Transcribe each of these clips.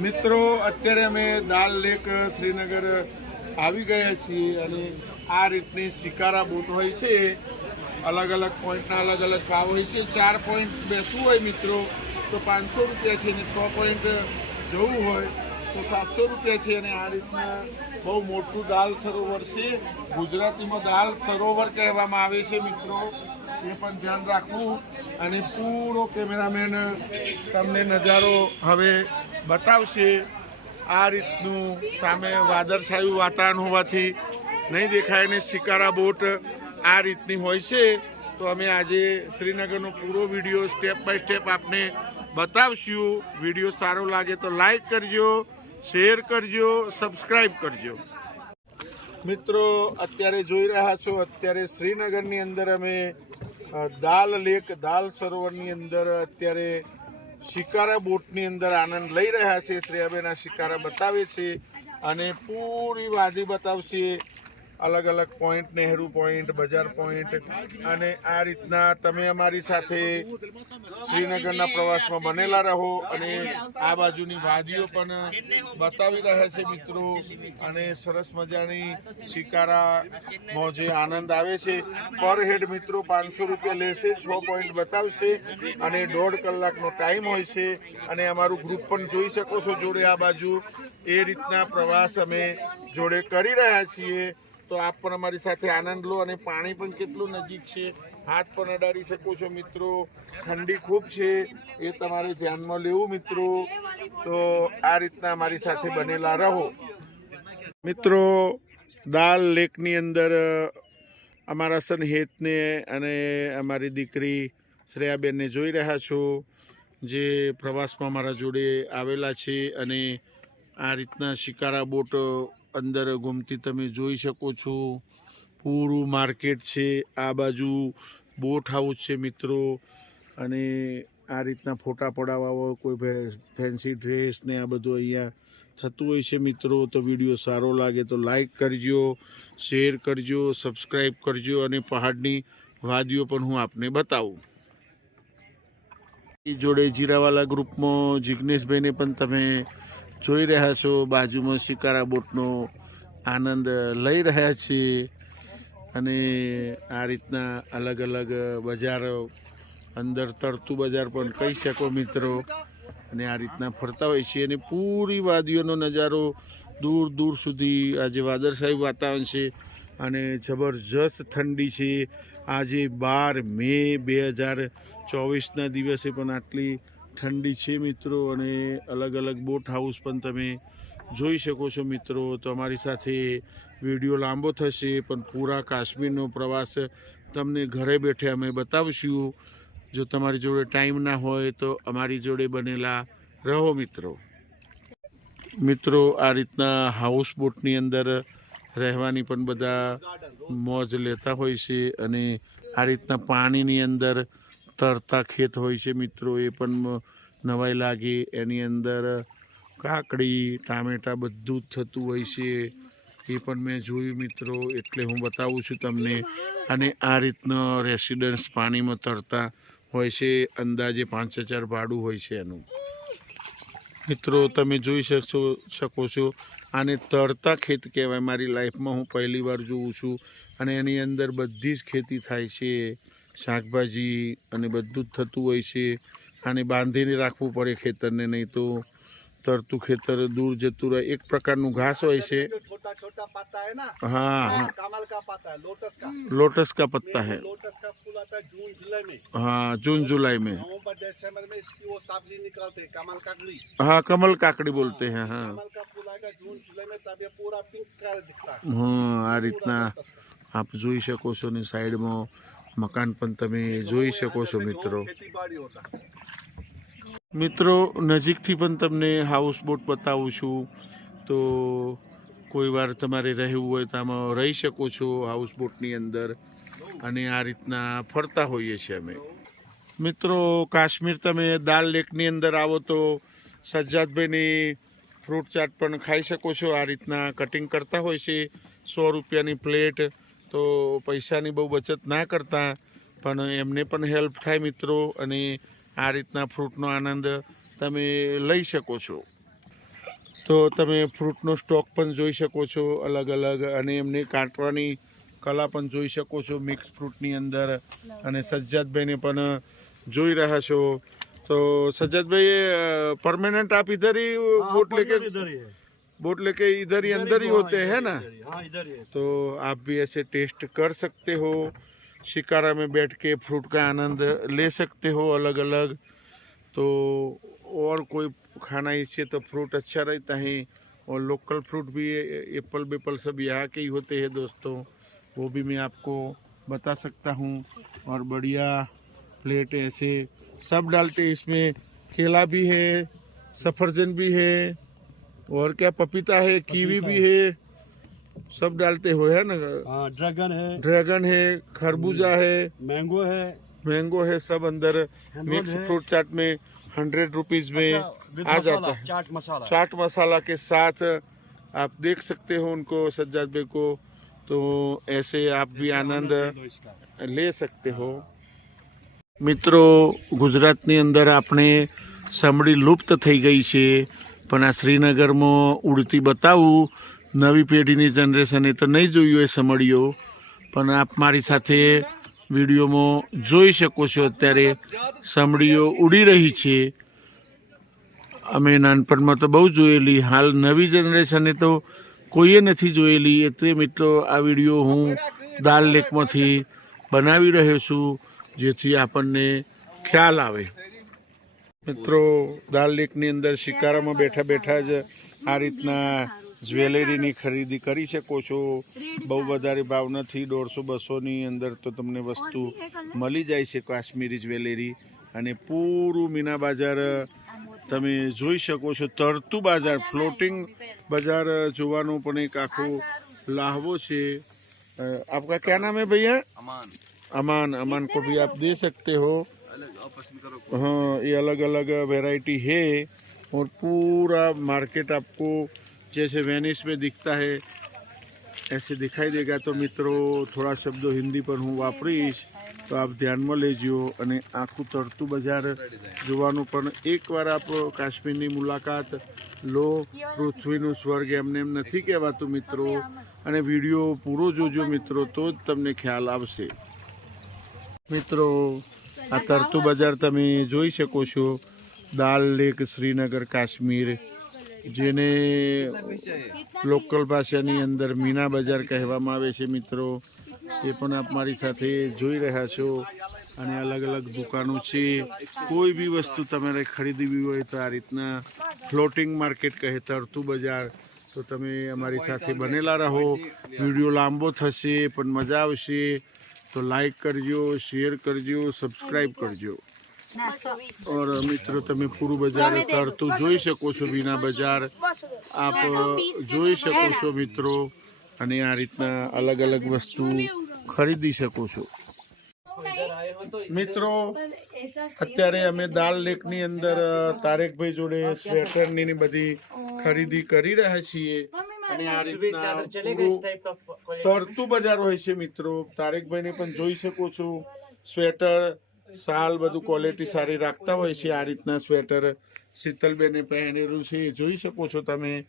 મિત્રો, અત્યારે અમે દાલ લેક, શ્રીનગર આવી ગયા છીએ અને આ રીતની શિકારા બોટ હોય છે. અલગ અલગ પોઈન્ટના અલગ અલગ ભાવ હોય છે. ચાર પોઈન્ટ બેસવું હોય મિત્રો, તો પાંચસો રૂપિયા છે અને છ પોઈન્ટ જવું હોય, તો સાતસો રૂપિયા છે. અને આ રીતના બહુ મોટું દાલ સરોવર છે. ગુજરાતીમાં દાલ સરોવર કહેવામાં આવે છે મિત્રો. એ પણ ધ્યાન રાખવું. અને પૂરો કેમેરામેન, તમને નજારો હવે બતાવશે આ રીતનું સામે વાદળછાયું વાતાવરણ હોવાથી નહીં દેખાય ને શિકારા બોટ આ રીતની હોય છે. તો અમે આજે શ્રીનગરનો પૂરો વીડિયો સ્ટેપ બાય સ્ટેપ આપને બતાવશું. વીડિયો સારો લાગે તો લાઈક કરજો, શેર કરજો સબસ્ક્રાઈબ કરજો. મિત્રો, અત્યારે જોઈ રહ્યા છો, અત્યારે શ્રીનગરની અંદર અમે દાલ લેક, દાલ સરોવરની અંદર અત્યારે શિકારા બોટની અંદર આનંદ લઈ રહ્યા છે. શ્રેયાબેન આ શિકારા બતાવે છે અને પૂરી વાદી બતાવશે. અલગ અલગ પોઈન્ટ નહેરુ પોઈન્ટ બજાર પોઈન્ટ અને આ રીતના તમે અમારી સાથે શ્રીનગરના પ્રવાસમાં બનેલા રહો અને આ બાજુની વાદીઓ પણ બતાવી રહ્યા છે મિત્રો. અને સરસ મજાની શિકારામાં જે આનંદ આવે છે. પર હેડ મિત્રો પાંચસો રૂપિયા લેશે, છ પોઈન્ટ બતાવશે અને દોઢ કલાકનો ટાઈમ હોય છે. અને અમારું ગ્રુપ પણ જોઈ શકો છો જોડે આ બાજુ. એ રીતના પ્રવાસ અમે જોડે કરી રહ્યા છીએ. તો આપ પણ અમારી સાથે આનંદ લો અને પાણી પણ કેટલું નજીક છે. હાથ પણ અડાડી શકો છો મિત્રો. ઠંડી ખૂબ છે, એ તમારે ધ્યાનમાં લેવું મિત્રો. તો આ રીતના અમારી સાથે બનેલા રહો. મિત્રો, દાલ લેકની અંદર અમારા સન હેતને અને અમારી દીકરી શ્રેયાબેનને જોઈ રહ્યા છો, જે પ્રવાસમાં અમારા જોડે આવેલા છે અને આ રીતના શિકારા બોટ અંદર ગુમતી તમે જોઈ શકો છો. પૂરું માર્કેટ છે. આ બાજુ બોટ હાઉસ છે મિત્રો. અને આ રીતના ફોટા પડાવવા હોય, કોઈ ફેન્સી ડ્રેસ ને આ બધું અહીંયા થતું હોય છે મિત્રો, તો વીડિયો સારો લાગે તો લાઈક કરજો શેર કરજો સબસ્ક્રાઈબ કરજો અને પહાડની વાદીઓ પણ હું આપને બતાવું. જોડે જીરાવાલા ગ્રુપમાં જિગ્નેશભાઈને પણ તમે જોઈ રહ્યા છો, બાજુમાં શિકારા બોટનો આનંદ લઈ રહ્યા છીએ અને આ રીતના અલગ અલગ બજારો અંદર તરતું બજાર પણ કહી શકો મિત્રો. અને આ રીતના ફરતા હોય છે અને પૂરી વાદીઓનો નજારો દૂર દૂર સુધી આજે વાદળશાહી વાતાવરણ છે અને જબરજસ્ત ઠંડી છે. આજે બાર મે બે હજાર ચોવીસના દિવસે પણ આટલી ઠંડી છે મિત્રો અને અલગ અલગ બોટ હાઉસ પણ તમે જોઈ શકો છો મિત્રો. તો અમારી સાથે વીડિયો લાંબો થશે, પણ પૂરા કાશ્મીરનો પ્રવાસ તમને ઘરે બેઠે અમે બતાવશું. જો તમારી જોડે ટાઈમ ના હોય તો અમારી જોડે બનેલા રહો મિત્રો. મિત્રો, આ રીતના હાઉસ બોટની અંદર રહેવાની પણ બધા મોજ લેતા હોય છે અને આ રીતના પાણીની અંદર તરતા ખેત હોય છે મિત્રો, એ પણ નવાઈ લાગે. એની અંદર કાકડી, ટામેટાં બધું જ થતું હોય છે. એ પણ મેં જોયું મિત્રો, એટલે હું બતાવું છું તમને. અને આ રીતનો રેસિડન્સ પાણીમાં તરતા હોય છે. અંદાજે પાંચ હજાર ભાડું હોય છે એનું. મિત્રો, તમે જોઈ શકશો, શકો છો. આને તરતા ખેત કહેવાય. મારી લાઈફમાં હું પહેલી વાર જોઉં છું. અને એની અંદર બધી જ ખેતી થાય છે. શાકભાજી અને બધું જ થતું હોય છે આને બાંધીને રાખવું પડે ખેતરને નહીં તો તરતું ખેતર દૂર જતું રહે એક પ્રકારનું ઘાસ હોય છે जो छोटा छोटा पत्ता है ना हाँ हाँ कमल का पत्ता है लोटस का लोटस का पत्ता है लोटस का फूल आता है जून जुलाई में हाँ जून जुलाई में नवंबर दिसंबर में इसकी वो सब्जी निकालते हैं कमल काकड़ी हाँ कमल काकड़ी बोलते हैं हाँ कमल का फूल आएगा जून जुलाई में तब ये पूरा पिंक कलर दिखता है હા આ पूरा રીતના लोटस का। આપ જોઈ શકો છો ને સાઈડમાં મકાન પણ તમે જોઈ શકો છો મિત્રો. મિત્રો નજીકથી પણ તમને હાઉસ બોટ બતાવું છું. તો કોઈ વાર તમારે રહેવું હોય તો આમાં રહી શકો છો હાઉસ બોટની અંદર. અને આ રીતના ફરતા હોઈએ છીએ અમે. મિત્રો કાશ્મીર તમે દાલ લેકની અંદર આવો તો સજ્જાદભાઈની ફ્રૂટ ચાટ પણ ખાઈ શકો છો. આ રીતના કટિંગ કરતા હોય છે. સો રૂપિયાની પ્લેટ તો પૈસાની બહુ બચત ના કરતા પણ એમને પણ હેલ્પ થાય મિત્રો અને આ રીતના ફ્રૂટનો આનંદ તમે લઈ શકો છો. તો તમે ફ્રૂટનો સ્ટોક પણ જોઈ શકો છો અલગ અલગ અને એમને કાંટવાની કલા પણ જોઈ શકો છો મિક્સ ફ્રૂટની અંદર અને સજ્જાદભાઈને પણ જોઈ રહ્યા છો. તો સજ્જાદભાઈ પરમેનન્ટ આપી ઇધર બોટ લેકે? बोट लेके इधर ही अंदर ही होते हैं ना? इधर है तो आप भी ऐसे टेस्ट कर सकते हो शिकारा में बैठ के फ्रूट का आनंद ले सकते हो अलग अलग तो और कोई खाना इससे तो फ्रूट अच्छा रहता है और लोकल फ्रूट भी एप्पल बेपल सब यहाँ के ही होते हैं दोस्तों वो भी मैं आपको बता सकता हूँ। और बढ़िया प्लेट ऐसे सब डालते इसमें केला भी है सफरजन भी है और क्या पपीता है कीवी भी है सब डालते हो है ना हाँ ड्रैगन है ड्रैगन है खरबूजा है मैंगो है मैंगो है सब अंदर Handball मिक्स है। फ्रूट चाट में हंड्रेड रुपीज में अच्छा, with आ मसाला, जाता है चाट मसाला चाट मसाला के साथ आप देख सकते हो उनको सज्जाद भाई को तो ऐसे आप भी आनंद लो इसका લઈ શકતે હો મિત્રો ગુજરાતની અંદર આપણે સમડી લુપ્ત થઈ ગઈ છે પણ આ શ્રીનગરમાં ઉડતી બતાવું, નવી પેઢીની જનરેશને તો નહીં જોયું એ સમડીઓ પણ આપ મારી સાથે વિડીયોમાં જોઈ શકો છો અત્યારે સમડીઓ ઉડી રહી છે. અમે નાનપણમાં તો બહુ જોયેલી, હાલ નવી જનરેશને તો કોઈએ નથી જોયેલી. એટલે મિત્રો, આ વીડિયો હું દાલ લેકમાંથી બનાવી રહ્યો છું, જેથી આપણને ખ્યાલ આવે. મિત્રો દાલ લેકની અંદર શિકારામાં બેઠા બેઠા જ આ રીતના જ્વેલરીની ખરીદી કરી શકો છો બહુ વધારે ભાવ નથી દોઢસો બસોની અંદર તો તમને વસ્તુ મળી જાય છે કાશ્મીરી જ્વેલરી. અને પૂરું મીના બજાર તમે જોઈ શકો છો તરતું બજાર ફ્લોટિંગ બજાર જોવાનો પણ એક આખો લાહવો છે. આપકા ક્યાં નામ હૈ ભૈયા? અમાન. અમાન અમાન કો ભી આપ દે સકતે હો. हो अलग आप पसंद करो हाँ ये अलग अलग वैरायटी है और पूरा मार्केट आपको जैसे वेनिस में दिखता है ऐसे दिखाई देगा तो મિત્રો થોડા શબ્દો હિન્દી પર હું વાપરીશ તો આપ ધ્યાનમાં લેજો અને આખું તરતું બજાર જોવાનું પણ એકવાર આપ કાશ્મીરની મુલાકાત લો પૃથ્વીનું સ્વર્ગ એમને એમ નથી કહેવાતું મિત્રો અને વિડીયો પૂરો જોજો મિત્રો તો જ તમને ખ્યાલ આવશે મિત્રો આ તરતું બજાર તમે જોઈ શકો છો. દાલ લેક, શ્રીનગર, કાશ્મીર, જેને લોકલ ભાષાની અંદર મીના બજાર કહેવામાં આવે છે મિત્રો. એ પણ આપ મારી સાથે જોઈ રહ્યા છો. અને અલગ અલગ દુકાનો છે. કોઈ બી વસ્તુ તમારે ખરીદવી હોય તો આ રીતના ફ્લોટિંગ માર્કેટ કહે તરતું બજાર. તો તમે અમારી સાથે બનેલા રહો. વીડિયો લાંબો થશે, પણ મજા આવશે. તો લાઈક કરજો શેર કરજો સબસ્ક્રાઈબ કરજો. ઓર મિત્રો તમે પૂરું બજાર તરતું જોઈ શકો છો બીના બજાર. આપ જોઈ શકો છો મિત્રો. અને આ રીતના અલગ અલગ વસ્તુ ખરીદી શકો છો. મિત્રો અત્યારે અમે દાલ લેકની અંદર તારેકભાઈ જોડે સ્વેટરની ને બધી ખરીદી કરી રહ્યા છીએ. અને આ રીતના તરતું બજાર હોય છે મિત્રો. તારેકભાઈને પણ જોઈ શકો છો. સ્વેટર શાલ બધું ક્વોલિટી સારી રાખતા હોય છે આ રીતના સ્વેટર. શીતલબેને પહેરેલું છે એ જોઈ શકો છો તમે.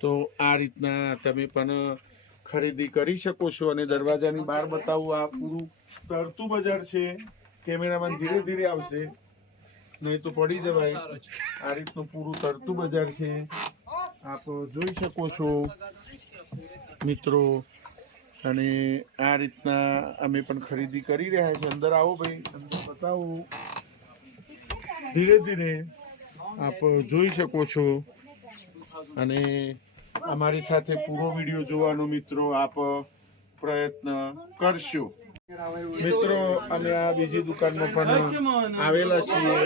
તો આ રીતના તમે પણ ખરીદી કરી શકો છો અને દરવાજાની બહાર બતાવું આ પૂરું. તરતું બજાર છે. કેમેરામાં ધીરે ધીરે આવશે. નહીં તો પડી જવાય. આ રીતનું પૂરું તરતું બજાર છે. આપ જોઈ શકો છો, મિત્રો. અને આ રીતના અમે પણ ખરીદી કરી રહ્યા છીએ. અંદર આવો ભાઈ, અંદર બતાવો. ધીરે ધીરે આપ જોઈ શકો છો. અને અમારી સાથે પૂરો વીડિયો જોવાનો, મિત્રો, આપ પ્રયત્ન કરશો. મિત્રો, અમે આ બીજી દુકાનમાં પણ આવેલા છીએ.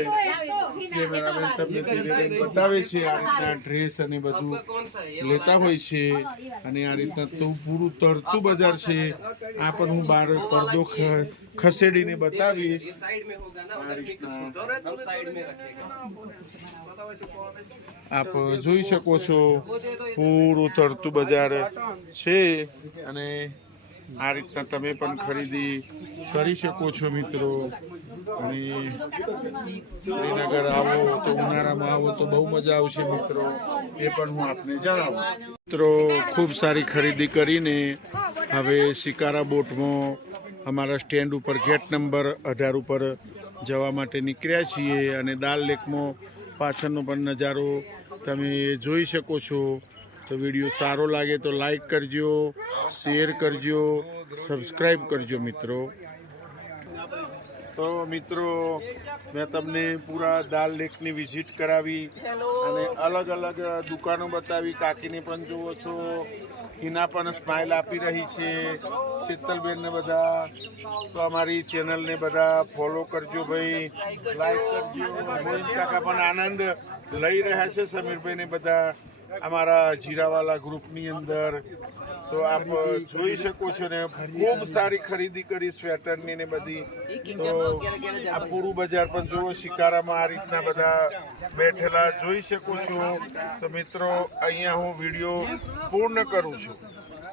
બતાવે છે, આ રીતના ડ્રેસ અને બધું લેતા હોય છે. અને આ રીતના તો પૂરું તરતું બજાર છે. આ પણ હું બહાર પડદો ખસેડીને બતાવીશ. આ રીતના આપ જોઈ શકો છો, પૂરું તરતું બજાર છે. અને આ રીતના તમે પણ ખરીદી કરી શકો છો મિત્રો. અને શ્રીનગર આવો તો ઉનાળામાં આવો તો બહુ મજા આવશે મિત્રો. એ પણ હું આપને જણાવું. મિત્રો, ખૂબ સારી ખરીદી કરીને હવે શિકારા બોટમાં અમારા સ્ટેન્ડ ઉપર ગેટ નંબર અઢાર ઉપર જવા માટે નીકળ્યા છીએ અને દાલ લેકમાં પાછળનો પણ નજારો તમે જોઈ શકો છો. તો વીડિયો સારો લાગે તો લાઈક કરજો શેર કરજો સબસ્ક્રાઈબ કરજો મિત્રો. તો મિત્રો મેં તમને પૂરા દાલ લેકની વિઝિટ કરાવી અને અલગ અલગ દુકાનો બતાવી. કાકીને પણ જુઓ છો હિના પણ સ્માઇલ આપી રહી છે શીતલબેનને બધા. તો અમારી ચેનલને બધા ફોલો કરજો ભાઈ લાઈક કરજો. મોહિત કાકા પણ આનંદ લઈ રહ્યા છે સમીરભાઈને બધા અમારા જીરાવાલા ગ્રુપની અંદર. તો આપ જોઈ શકો છો ને, ખૂબ સારી ખરીદી કરી સ્વેટરની ને બધી. તો આ પૂરું બજાર પણ જુઓ, શિકારામાં આ રીતના બધા બેઠેલા જોઈ શકો છો. તો મિત્રો, અહીંયા હું વીડિયો પૂર્ણ કરું છું.